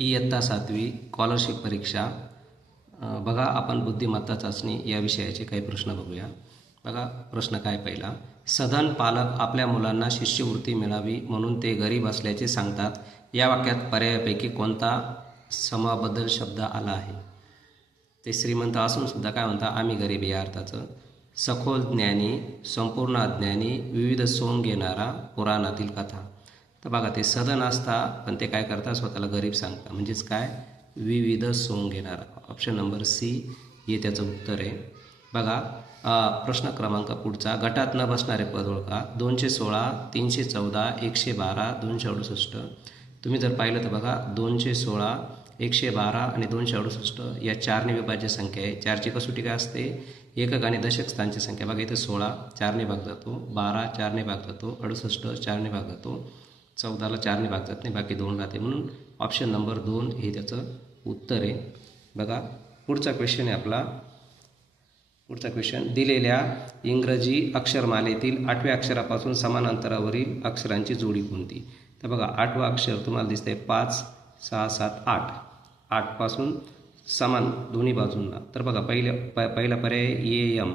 इयत्ता 7वी स्कॉलरशिप परीक्षा बघा आपण बुद्धिमत्ता चाचणी या विषयाचे काही प्रश्न बघूया. बघा प्रश्न काय पहिला, सधन पालक आपल्या मुलांना शिष्यवृत्ती मिळावी म्हणून ते गरीब असल्याचे सांगतात. या वाक्यात पर्यायापैकी कोणता समाबद्दल शब्द आला आहे? ते श्रीमंत असून सुद्धा काय म्हणता, आम्ही गरीब या अर्थाचं. सखोल ज्ञानी, संपूर्ण अज्ञानी, विविध सोंग घेणारा, पुराणातील कथा. तर बघा ते सधन असता पण ते काय करता, स्वतःला गरीब सांगता, म्हणजेच काय, विविध सोंग घेणारा. ऑप्शन नंबर सी हे त्याचं उत्तर आहे. बघा प्रश्न क्रमांक पुढचा, गटात न बसणारे पद ओळखा. 216, 314, 112, 268. तुम्ही जर पाहिलं तर बघा 216, 112 आणि 268 या चारने विभाज्य संख्या आहे. चारची कसोटी काय असते, एकक आणि दशक स्थानची संख्या. बघा इथे 16 चारने भाग जातो, 12 चारने भाग जातो, 68 चारने भाग जातो, 14ला चारने भाग जात नाही, बाकी 2 राहते. म्हणून ऑप्शन नंबर 2 हे त्याचं उत्तर आहे. बघा पुढचा क्वेश्चन आहे आपला. पुढचा क्वेश्चन, दिलेल्या इंग्रजी अक्षरमालेतील 8व्या अक्षरापासून समान अंतरावरील अक्षरांची जोडी कोणती? तर बघा 8वं अक्षर तुम्हाला दिसतंय 5, 6, 7, 8. 8 पासून समान दोन्ही बाजूंना. तर बघा पहिला पर्याय ए एम.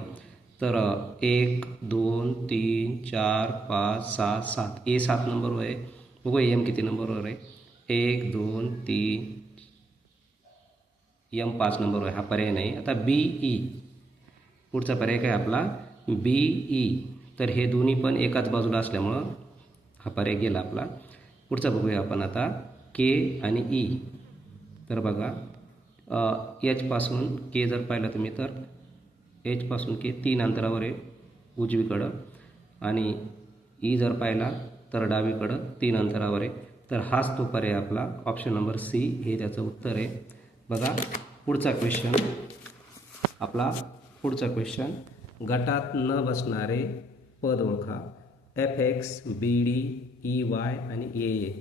तर 1, 2, 3, 4, 5, 6, 7. ए 7 नंबरवर आहे. बघू एम किती नंबरवर आहे. 1, 2, 3, एम 5 नंबरवर आहे. हा पर्याय नाही. आता बी ई. पुढचा पर्याय काय आपला, बी ई. तर हे दोन्ही पण एकाच बाजूला असल्यामुळं हा पर्याय गेला आपला. पुढचा बघूया आपण आता, के आणि ई. तर बघा एचपासून के जर पाहिलं तुम्ही तर एचपासून के 3 अंतरावर आहे उजवीकडं, आणि ई जर पाहिला तर डावीकडं 3 अंतरावर आहे. तर हाच तो पर्याय आपला, ऑप्शन नंबर सी हे त्याचं उत्तर आहे. बघा पुढचा क्वेश्चन आपला. पुढचा क्वेश्चन, गटात न बसणारे पद ओळखा. एफ एक्स, बी डी, ई वाय आणि ए ए.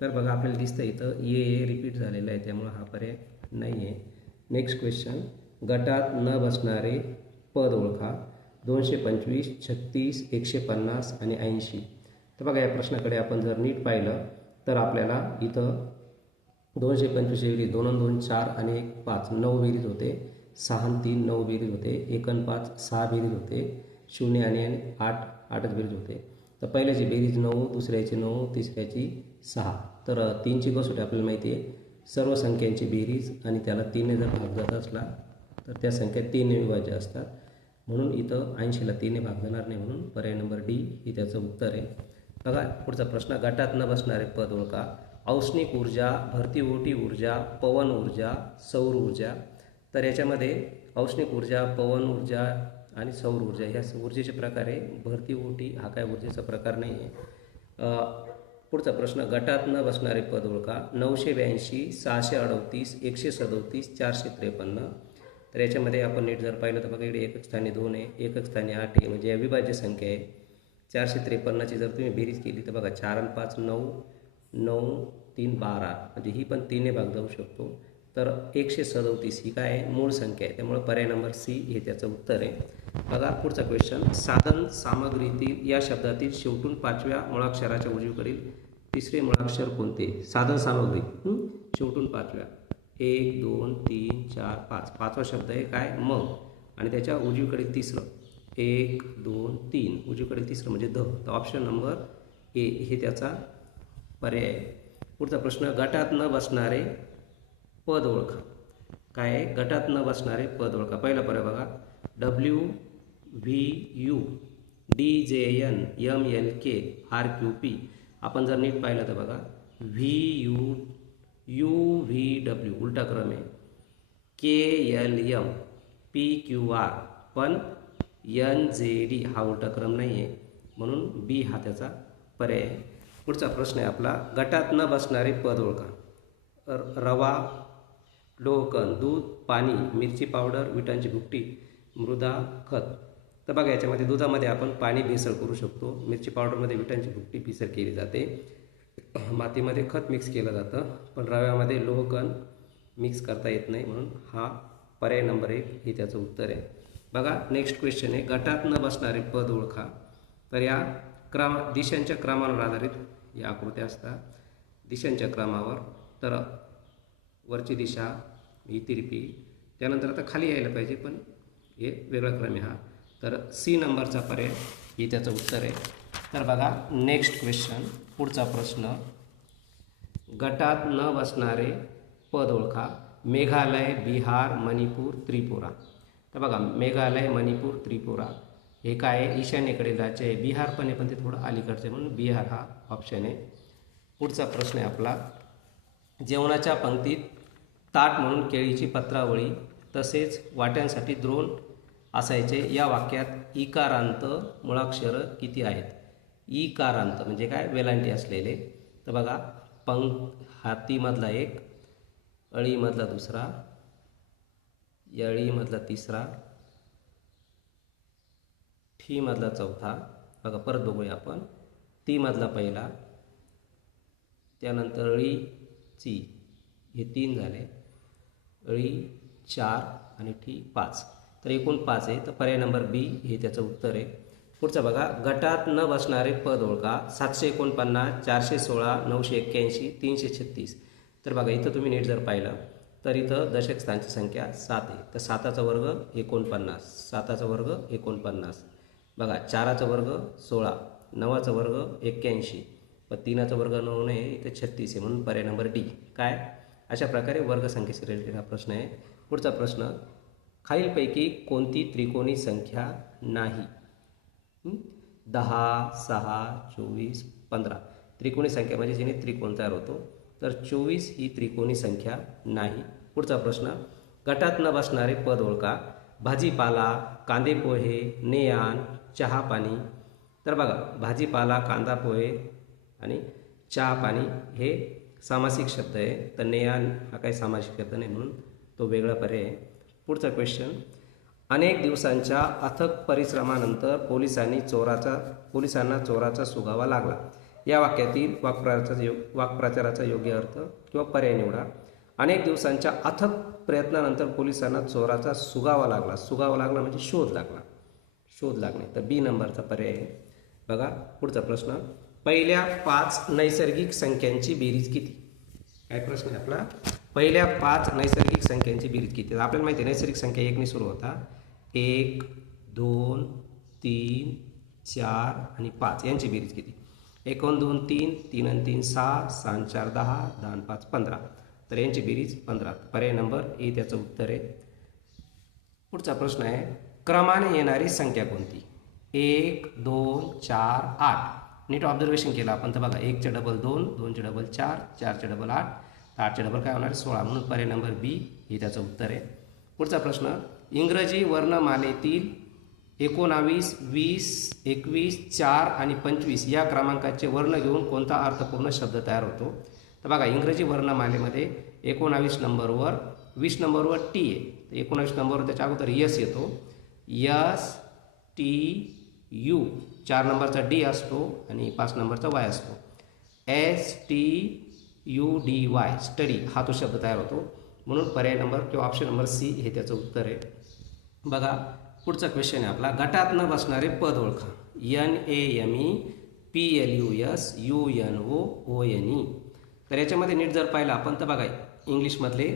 तर बघा आपल्याला दिसतं इथं ए ए रिपीट झालेलं आहे, त्यामुळं हा पर्याय नाही आहे. नेक्स्ट क्वेश्चन, गटात न बसणारे पद ओळखा. 225, 36, 150 आणि 80. तर बघा या प्रश्नाकडे आपण जर नीट पाहिलं तर आपल्याला इथं 225 बेरीज 2 आणि 2 4 आणि 1 5 9 बेरीज होते, 6 आणि 3 9 बेरीज होते, 1 आणि 5 6 बेरीज होते, 0 आणि 8 8च बेरीज होते. तर पहिल्याची बेरीज 9, दुसऱ्याची 9, तिसऱ्याची 6. तर 3ची कसोटी आपल्याला माहिती आहे, सर्व संख्यांची बेरीज आणि त्याला 3ने जर भाग जात असला तर त्या संख्या 3ने विभाज्य असतात. म्हणून इथं 80ला 3ने भाग जाणार नाही, म्हणून पर्याय नंबर डी हे त्याचं उत्तर आहे. बघा पुढचा प्रश्न, गटात न बसणारे पद ओळखा. औष्णिक ऊर्जा, भरती ओटी ऊर्जा, पवन ऊर्जा, सौर ऊर्जा. तर याच्यामध्ये औष्णिक ऊर्जा, पवन ऊर्जा आणि सौर ऊर्जा ह्या ऊर्जेचे प्रकार आहे. भरती ओटी हा काय ऊर्जेचा प्रकार नाही आहे. पुढचा प्रश्न, गटात न बसणारे पद ओळखा. 982, 638, 137, 453. तर याच्यामध्ये आपण नीट जर पाहिलं तर बघा इकडे एकक स्थानी 2 आहे, एकक स्थानी 8 आहे, म्हणजे अविभाज्य संख्या आहे. 453ची जर तुम्ही बेरीज केली तर बघा 4 आणि 5 9, 9 3 12, म्हणजे ही पण 3ने भाग जाऊ शकतो. तर 137 ही काय आहे, मूळ संख्या आहे, त्यामुळे पर्याय नंबर सी हे त्याचं उत्तर आहे. बघा पुढचा क्वेश्चन, साधन सामग्रीतील या शब्दातील शेवटून 5व्या मुळाक्षराच्या उजवीकडील तिसरे मुळाक्षर कोणते? साधन सामग्री शेवटून 5व्या 1 2 3 4 5. 5वा शब्द आहे काय, म, आणि त्याच्या उजवीकडील तिसरं 1 2 3, उजवीकडील तिसरं म्हणजे ध. तर ऑप्शन नंबर ए हे त्याचा पर्याय आहे. पुढचा प्रश्न, गटात न बसणारे पद ओळखा. काय आहे, गटात न बसणारे पद ओळखा. पहिला पर्याय बघा, W V U, D J N, M L K, R Q P. आपण जर नीट पाहिलं तर बघा V U, U V W उलटा क्रम आहे, K L M, P Q R, पण एन जे डी हा उलटा क्रम नाही आहे, म्हणून बी हा त्याचा पर्याय आहे. पुढचा प्रश्न आहे आपला, गटात न बसणारे पद ओळखा. रवा, लोहकण, दूध, पाणी, मिरची पावडर, विटांची भुकटी, मृदा, खत. तर बघा याच्यामध्ये दुधामध्ये आपण पाणी भेसळ करू शकतो, मिरची पावडरमध्ये विटांची भुकटी भेसळ केली जाते, मातीमध्ये खत मिक्स केलं जातं, पण रव्यामध्ये लोहकण मिक्स करता येत नाही, म्हणून हा पर्याय नंबर 1 हे त्याचं उत्तर आहे. बघा नेक्स्ट क्वेश्चन आहे, गटात न बसणारे पद ओळखा. तर या दिशांच्या क्रमावर आधारित या आकृत्या असतात, दिशांच्या क्रमावर. तर वरची दिशा ही तिरपी, त्यानंतर आता खाली यायला पाहिजे पण हे वेगळा क्रम आहे हा. तर सी नंबरचा पर्याय हे त्याचं उत्तर आहे. तर बघा नेक्स्ट क्वेश्चन, पुढचा प्रश्न, गटात न बसणारे पद ओळखा. मेघालय, बिहार, मणिपूर, त्रिपुरा. तर बघा मेघालय, मणिपूर, त्रिपुरा हे काय आहे, ईशान्येकडील राज्य आहे. बिहार पण आहे पण ते थोडं अलीकडचं आहे म्हणून बिहार हा ऑप्शन आहे. पुढचा प्रश्न आहे आपला, जेवणाच्या पंक्तीत ताट म्हणून केळीची पत्रावळी तसेच वाट्यांसाठी द्रोण असायचे. या वाक्यात इकारांत मुळाक्षरं किती आहेत? इकारांत म्हणजे काय, वेलांटी असलेले. तर बघा हातीमधला एक, अळीमधला दुसरा, यळीमधला तिसरा, ठीमधला चौथा. बघा परत बघूया आपण, तीमधला पहिला, त्यानंतर ची हे 3 झाले, ळी 4 आणि ठी 5. तर एकूण 5 आहे. तर पर्याय नंबर बी हे त्याचं उत्तर आहे. पुढचं बघा, गटात न बसणारे पद ओळखा. 749, 416, 981, 336. तर बघा इथं तुम्ही नीट जर पाहिलं तर इथं दशक स्थानची संख्या 7 आहे. तर 7चा वर्ग 49, 7चा वर्ग 49. बघा 4चा वर्ग 16, 9चा वर्ग 81, पण 3चा वर्ग 9 नाही, इथे 36 आहे म्हणून पर्याय नंबर डी. काय, अशा प्रकारे वर्गसंख्येशी रिलेटेड हा प्रश्न आहे. पुढचा प्रश्न, खालीलपैकी कोणती त्रिकोणी संख्या नाही? 10, 6, 24, 15. त्रिकोणी संख्या म्हणजे जेणे त्रिकोण तयार होतो. तर 24 ही त्रिकोणी संख्या नाही. पुढचा प्रश्न, गटात न बसणारे पद ओळखा. भाजीपाला, कांदे पोहे, नेयान, चहा पाणी. तर बघा भाजीपाला, कांदा पोहे आणि चहा पाणी हे सामासिक शब्द आहे. तर नेयान हा काही सामासिक शब्द नाही म्हणून तो वेगळा पर्याय आहे. पुढचा क्वेश्चन, अनेक दिवसांच्या अथक परिश्रमानंतर पोलिसांना चोराचा सुगावा लागला. या वाक्यातील वाक्प्रचाराचा योग्य अर्थ किंवा पर्याय निवडा. अनेक दिवसांच्या अथक प्रयत्नानंतर पोलिसांना चोराचा सुगावा लागला. सुगावा लागला म्हणजे शोध लागला, शोध लागणे. तर बी नंबरचा पर्याय आहे. बघा पुढचा प्रश्न, पहिल्या 5 नैसर्गिक संख्यांची बेरीज किती? काय प्रश्न आहे आपला, पहिल्या 5 नैसर्गिक संख्यांची बेरीज किती? तर आपल्याला माहिती आहे नैसर्गिक संख्या 1 ने सुरू होता. 1, 2, 3, 4 आणि 5 यांची बेरीज किती? 1 आणि 2 3, 3 आणि 3 6, 6 आणि 4 10, 10 आणि 5 15. तर यांची बेरीज 15. पर्याय नंबर ए त्याचं उत्तर आहे. पुढचा प्रश्न आहे, क्रमाने येणारी संख्या कोणती? 1, 2, 4, 8. नीट ऑब्झर्वेशन केलं आपण तर बघा 1चे डबल 2, 2चे डबल 4, 4चे डबल 8, 8चे डबल काय होणार 16 म्हणून पर्याय नंबर बी हे त्याचं उत्तर आहे. पुढचा प्रश्न, इंग्रजी वर्णमालेतील 19, 20, 21, 4 आणि 25 या क्रमांकाचे वर्ण घेऊन कोणता अर्थपूर्ण शब्द तयार होतो? तर बघा इंग्रजी वर्णमालेमध्ये 19 नंबरवर 20 नंबरवर टी आहे. तर 19 नंबरवर त्याच्या अगोदर यस येतो, यस टी यू. 4 नंबरचा डी असतो आणि 5 नंबरचा वाय असतो. STUDY स्टडी हा तो शब्द तयार होतो म्हणून पर्याय नंबर किंवा ऑप्शन नंबर सी हे त्याचं उत्तर आहे. बघा पुढचा क्वेश्चन आहे आपला, गटात न बसणारे पद ओळखा. NAME PLUS UNO ONE. तर याच्यामध्ये नीट जर पाहिलं आपण तर बघा इंग्लिशमधले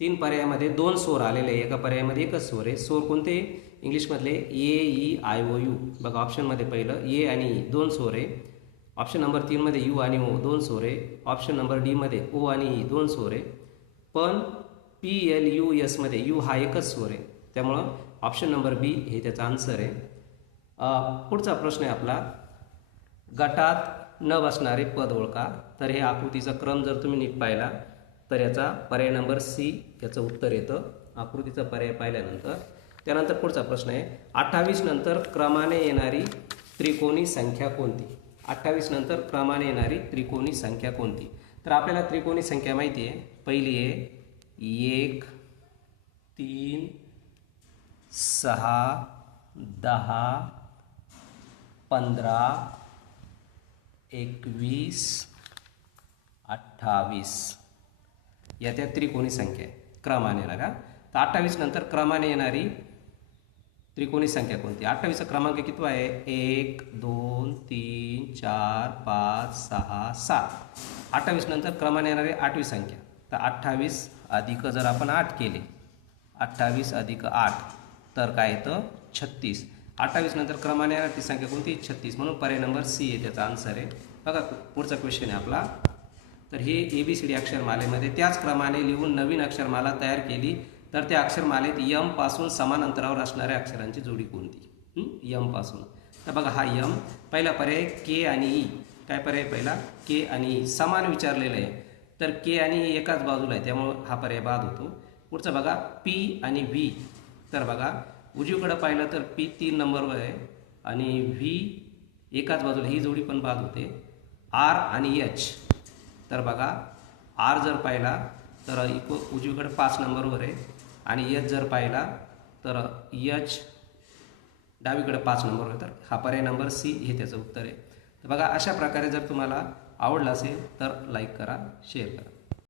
3 पर्यायामध्ये 2 स्वर आलेले आहे, एका पर्यायामध्ये एकच स्वर आहे. स्वर कोणते इंग्लिशमधले? AEIOU. बघा ऑप्शनमध्ये पहिलं ए आणि ई 2 स्वर आहे. ऑप्शन नंबर 3 मध्ये यू आणि ओ 2 स्वर आहे. ऑप्शन नंबर डी मध्ये ओ आणि ई 2 स्वर आहे. पण PLUS मध्ये यू हा एकच स्वर आहे. त्यामुळं ऑप्शन नंबर बी हे त्याचा आन्सर आहे. पुढचा प्रश्न आहे आपला, गटात न बसणारे पद ओळखा. तर हे आकृतीचा क्रम जर तुम्ही नीट पाहिला तर याचा पर्याय नंबर सी याचं उत्तर येतं आकृतीचा पर्याय पाहिल्यानंतर. त्यानंतर पुढचा प्रश्न आहे, 28 नंतर क्रमाने येणारी त्रिकोणी संख्या कोणती? 28 नंतर क्रमाने येणारी त्रिकोणी संख्या कोणती? तर आपल्याला त्रिकोणी संख्या माहिती आहे. पहिली आहे 1, 3, 6, 10, 15, 21, 28 या त्या त्रिकोणी संख्या आहे क्रमाने येणाऱ्या. तर 28 नंतर क्रमाने येणारी त्रिकोणी संख्या कोणती? 28चा क्रमांक किती आहे? 1, 2, 3, 4, 5, 6, 7. 28 नंतर क्रमाने येणारी 8वी संख्या. तर 28 अधिक जर आपण 8 केले, 28 अधिक 8 तर काय येतं 36. 28 नंतर क्रमाने येणारी ती संख्या कोणती 36, म्हणून पर्याय नंबर सी आहे त्याचा आन्सर आहे. बघा पुढचा क्वेश्चन आहे आपला. तर हे ABCD अक्षरमालेमध्ये त्याच क्रमाने लिहून नवीन अक्षरमाला तयार केली तर त्या अक्षरमालेत यम पासून समान अंतरावर असणाऱ्या अक्षरांची जोडी कोणती? यम पासून. तर बघा हा यम, पहिला पर्याय के आणि ई. काय पर्याय पहिला? के आणि ई समान विचारलेलं आहे, तर के आणि ई एकाच बाजूला आहे त्यामुळं हा पर्याय बाद होतो. पुढचं बघा पी आणि व्ही. तर बघा उजवीकडं पाहिलं तर पी 3 नंबरवर आहे आणि व्ही एकाच बाजूला, ही जोडी पण बाद होते. आर आणि एच. तर बघा आर जर पाहिला तर उजवीकडे 5 नंबरवर आहे आणि एच जर पाहिला तर एच डावीकडे 5 नंबरवर आहे. तर हा पर्याय नंबर सी हे त्याचं उत्तर आहे. तर बघा अशा प्रकारे जर तुम्हाला आवडलं असेल तर लाईक करा, शेअर करा.